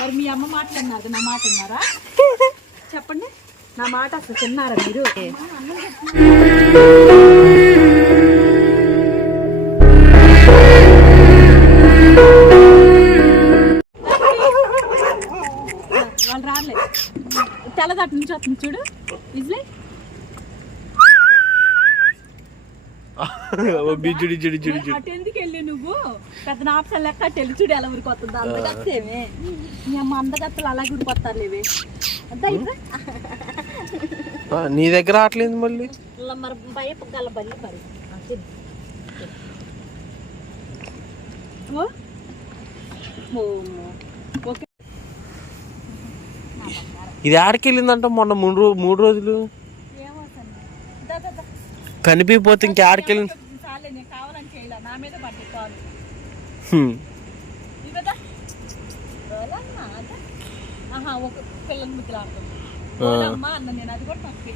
మరి మీ అమ్మ మాట్లాడినారు, నా మాట విన్నారా? చెప్పండి, నా మాట అసలు తిన్నారా మీరు? వాళ్ళు రాలే, తెల్లదాటి నుంచి వస్తుంది చూడు. ఇజ్లే అటు ఎందుకు వెళ్ళి నువ్వు పెద్ద ఆప్షన్ లెక్క అటు వెళ్ళి చూడు ఎలా ఊరికొస్తుంది. అందగత్తేమే మీ అమ్మ అందగత్తలు అలాగే ఊరికొస్తారు లేవే. నీ దగ్గర ఆటలేదు మళ్ళీ మరి భయపడాల బల్లి మరి. ఇది ఆడికెళ్ళిందంట మొన్న 3 రోజులు కనిపిపోతే ఇంకా ఆడికెళ్ళింది. కావాలని చేయాల నా మీద పడ్డ కాదు. ఒక పిల్లలు ముద్దులాడుతుంది అన్న నేను, అది కూడా తప్పే.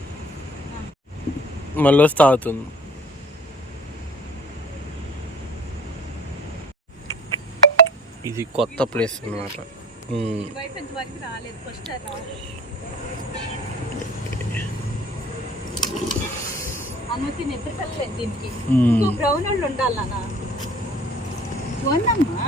మళ్ళీ వస్తే అవుతుంది. ఇది కొత్త ప్లేస్ అన్నమాట. రాలేదు ఫస్ట్ అనుమతి నిద్రకలేదు దీనికి. బ్రౌన్ వాళ్ళు ఉండాలన్నా పోనమ్మా.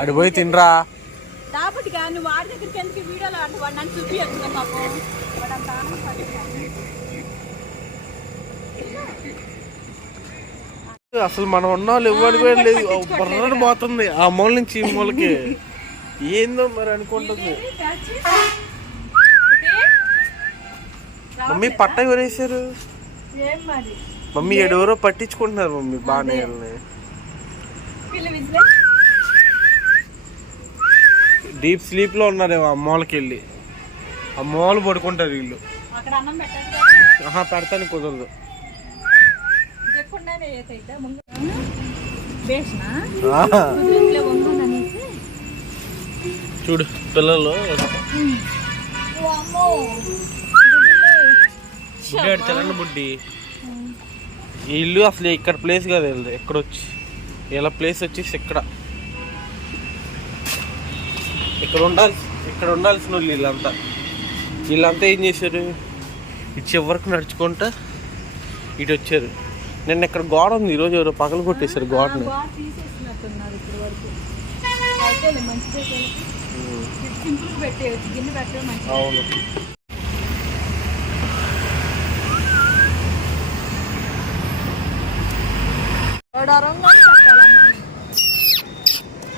అడిపోయి తినరా దాపటిగా నువ్వు వాడి దగ్గరికి ఎందుకు వీడియోలో అంటే వాడు నన్ను చూపించచ్చు మాకు. అసలు మనం ఉన్న వాళ్ళు ఇవ్వని కూడా లేదు. బర్రని పోతుంది ఆ మూల నుంచి ఈ మూలకి. ఏందో మరి అనుకుంటుంది. మమ్మీ పట్ట ఎవరేసారు? మమ్మీ ఎవరో పట్టించుకుంటున్నారు మమ్మీ బాగానే. డీప్ స్లీప్ లో ఉన్నారేమో ఆ మూలకి వెళ్ళి. ఆ మూల పడుకుంటారు వీళ్ళు. పెడతాను కుదరదు. చూడు పిల్లలు తెలండి బుడ్డి. ఈ ఇల్లు అసలు ఇక్కడ ప్లేస్ కాదు. ఎక్కడొచ్చి ఇలా ప్లేస్ వచ్చేసి ఇక్కడ ఉండాల్సిన వాళ్ళు వీళ్ళంతా ఏం చేశారు? ఇటు చివరికి నడుచుకుంటా ఇటు వచ్చారు. నిన్న ఇక్కడ గోడ ఉంది, ఈరోజు ఎవరో పగలు కొట్టేశారు గోడని. అవును.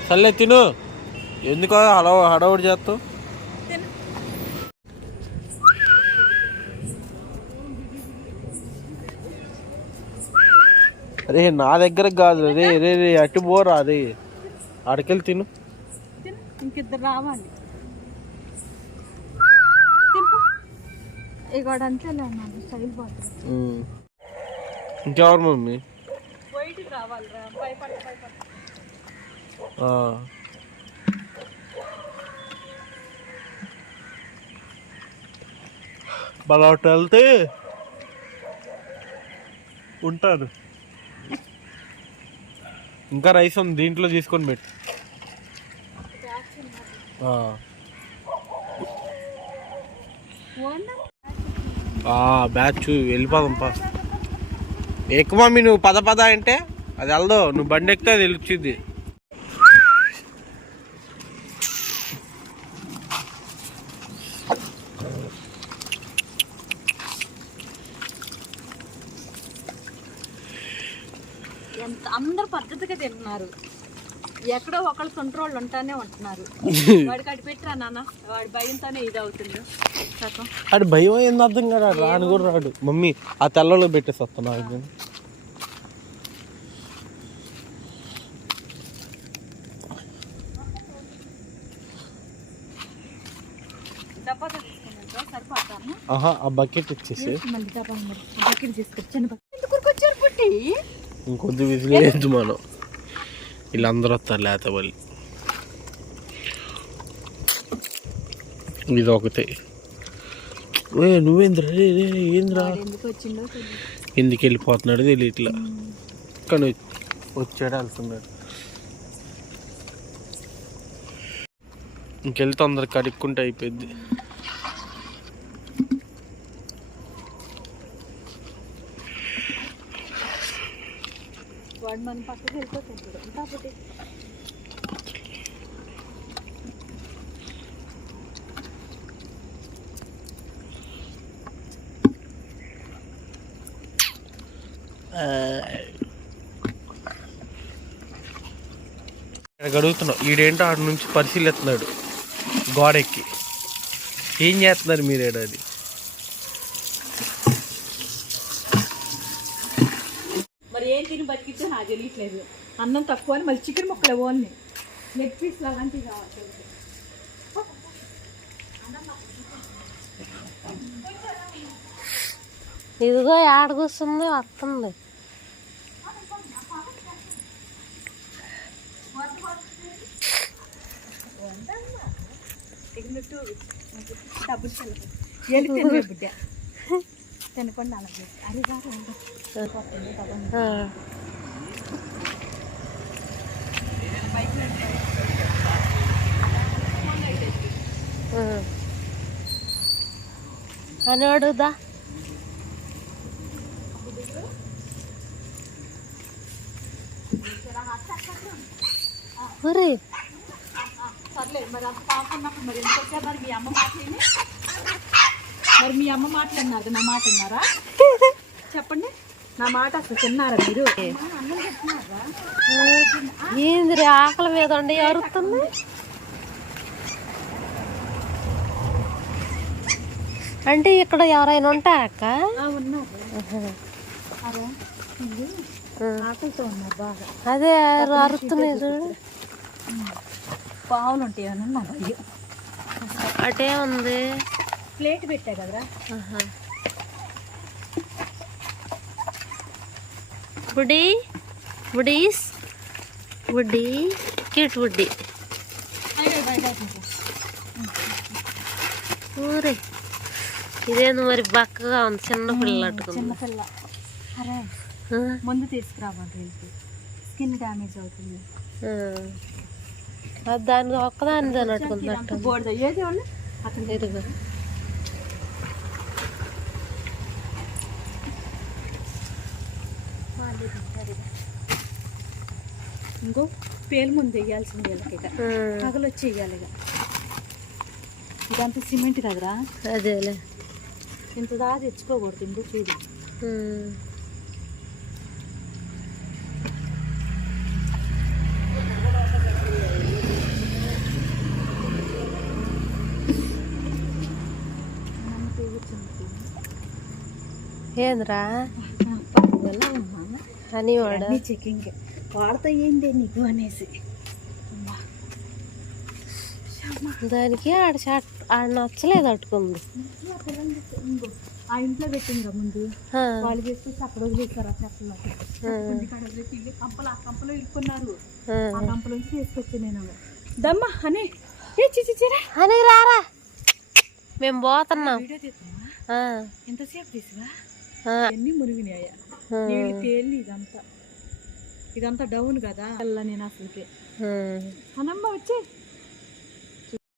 సర్లే తిను. ఎందుకో హడావుడి చేస్తావు? అరే నా దగ్గర కాదు. రే రే రే అటు పోరా. అదే ఆడికెళ్ళి తిను. ఇంకిద్దరు రావాలి. ఇంకెవరు మమ్మీ? బాగా వెళ్తే ఉంటారు. ఇంకా రైస్ ఉంది, దీంట్లో తీసుకొని పెట్టు. బ్యాచ్ వెళ్ళిపోదాంపా. ఎక్కువ మమ్మీ నువ్వు పద అంటే అది వెళ్దో. నువ్వు బండి ఎక్కితే అది వెళ్ళొచ్చింది. అందరు పద్ధతిగా తింటున్నారు. ఎక్కడో ఒకళ్ళు కంట్రోల్ ఉంటానే ఉంటున్నారు. వాడికి అటు పెట్టరా నాన్న, వాడి భయంతోనే ఇది అవుతుంది. అటు భయం ఏంది అర్థం కదా. రాను కూడా రాడు. మమ్మీ ఆ తెల్లలో పెట్టేసి వస్తున్నా. ఆ బకెట్ ఇచ్చేసి ఇంకొద్ది విసిలేదు మనం. వీళ్ళందరూ వస్తారు లేత వాళ్ళు. ఇది ఒకటి. నువ్వేంద్రా ఏంద్రా ఎందుకు వచ్చిండో తెలియదు. ఎందుకు వెళ్ళిపోతున్నాడు తెలియట్లా, కానీ వచ్చాడు అనుకున్నాడు. ఇంకెళ్తే అందరు కడుక్కుంటే అయిపోద్ది. వాడు మన పక్కకి వెళ్ళిపోతాడు కాబట్టి అడుగుతున్నావు ఈడేంటో ఆడ నుంచి పరిశీలిస్తున్నాడు గోడెక్కి. ఏం చేస్తున్నారు మీరేడా? అది మరి ఏం తిని బతికితే నాకు తెలియట్లేదు. అన్నం తక్కువ అని మళ్ళీ చికెన్ ముక్కలు ఓన్లీ లెగ్ పీస్ లాంటివి కావాలి. ఇదిగో ఆడ కూర్చుంది వస్తుంది. తినకుండా అని అడుగుదా. ఒరే సర్లేదు మరి అంత కాకున్నప్పుడు మరి ఎందుకు వచ్చారు? మరి మీ అమ్మ మాట్లాడి మరి మీ అమ్మ మాట్లాడినారు, నా మాట విన్నారా చెప్పండి? నా మాట అసలు తిన్నారా మీరు? ఏంది ఆకలి మీద ఉండి అరుతుంది. అంటే ఇక్కడ ఎవరైనా ఉంటారక్క? ఉన్నారు. ఆకలితో ఉన్నారు బాగా. అదే అరుతున్నాయి చూడు. పావులు ఉంటాయి అని నా భయం. అటే ఉంది. ప్లేట్ పెట్టా కదరా. బుడ్డి బుడ్డీస్ బుడ్డి క్యూట్ బుడ్డి. ఊరే ఇదేంది మరి బక్కగా ఉంది, చిన్న పిల్ల అట్టుకుంది. చిన్నపిల్ల. అరే ముందు తీసుకురావాలి, స్కిన్ డ్యామేజ్ అవుతుంది. అది దాని ఒక్కదాని దాని అట్టుకుంది. బోర్డు ఏది అక్కడ ఎరుగు. ఇంకో పేలు ముందు వేయాల్సింది వీళ్ళకి, పగలు వచ్చి వేయాలి. ఇదంతా సిమెంట్ కదరా. అదేలే ఇంత దాకా తెచ్చుకోకూడదు. ఇంకో చూడు. ఏంద్రా అని వాడు చెకింగ్ వాడతా ఏంటి నీకు అనేసి దానికి ఆడ నచ్చలేదు అట్టుకుంది. ఆ ఇంట్లో పెట్టిందా ముందు వాళ్ళు చేసుకొచ్చి అక్కడ వదిలేసారు. ఆ చెత్తలో కంపలు ఆ కంపలో ఇరుక్కున్నారు. ఆ కంపలోంచి తీసుకొచ్చి నేను దమ్మా అని అని రారా మేము పోతున్నాం. వీడియో తీస్తున్నా ఎంతసేపు తీసివా? ఎన్ని మునిగినాయా నీళ్ళు తేలి. ఇదంతా డౌన్ కదా నేను అసలుకి అనమ్మ వచ్చి